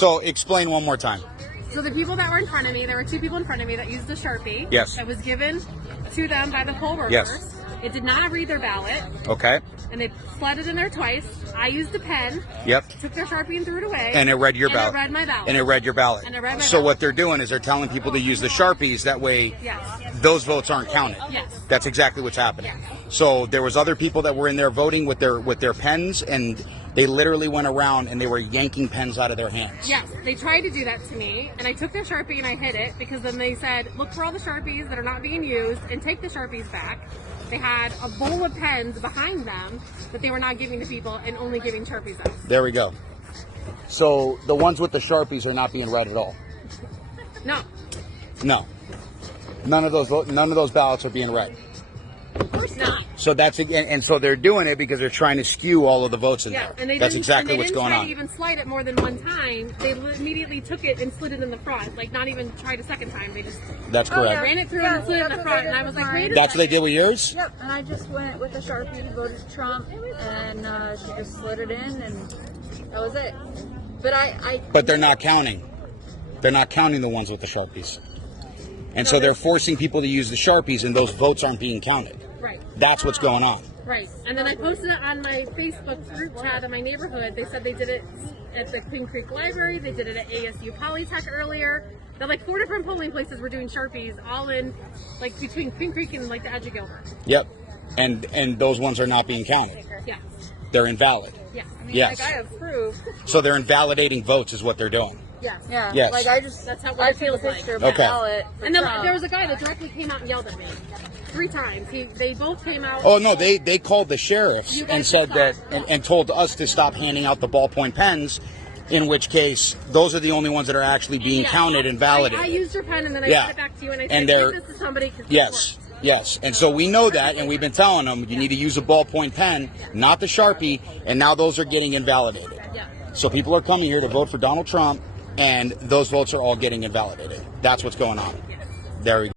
So explain one more time. So the people that were in front of me, there were two people in front of me that used the Sharpie. Yes. That was given to them by the poll workers. Yes. It did not read their ballot. Okay. And they slid it in there twice. I used a pen. Yep. Took their Sharpie and threw it away. And it read your ballot. And it read my ballot. And it read your ballot. And it read my So ballot. what they're doing is they're telling people to use the Sharpies. That way, Yes. those votes aren't counted. Yes. That's exactly what's happening. So there was other people that were in there voting with their pens, and they literally went around and they were yanking pens out of their hands. Yes, they tried to do that to me, and I took their Sharpie and I hid it because then they said, look for all the Sharpies that are not being used and take the Sharpies back. They had a bowl of pens behind them that they were not giving to people and only giving Sharpies out. There we go. So the ones with the Sharpies are not being read at all. No, No. None of those ballots are being read. of course not. So and so they're doing it because they're trying to skew all of the votes in Yeah, there. and they That's didn't, exactly and they what's didn't going try on. to even slide it more than one time. They immediately took it and slid it in the front, like not even tried a second time. They just That's correct. ran it through and slid it in the front, and I was like, wait a That's what they second. did with yours? Yep, and I just went with a Sharpie, voted Trump, and she just slid it in, and that was it. But But they're not counting. They're not counting the ones with the Sharpies. And so they're forcing people to use the Sharpies, and those votes aren't being counted. Right. That's what's going on. Right. And then I posted it on my Facebook group chat in my neighborhood. They said they did it at the Queen Creek Library. They did it at ASU Polytech earlier. That like 4 different polling places were doing Sharpies, all in like between Queen Creek and like the edge of Gilbert. Yep. And those ones are not being counted. Yeah. They're invalid. Yeah. Yes. like I have proof. So they're invalidating votes is what they're doing. Yeah. Yeah. Yes. Like I just That's how I it feels took a like. picture of my Okay. ballot. for And then Trump. there was a guy that directly came out and yelled at me 3 times. They both came out. Oh no, they called the sheriffs You and guys said that stop. and told us to stop handing out the ballpoint pens, in which case those are the only ones that are actually being Yeah. counted and validated. I used your pen and then I Yeah. sent it back to you and I And said, they're- give this to somebody. 'Cause this Yes, works." yes. And so we know that, and we've been telling them you need to use a ballpoint pen, not the Sharpie, and now those are getting invalidated. Yeah. So people are coming here to vote for Donald Trump, and those votes are all getting invalidated. That's what's going on. There we go.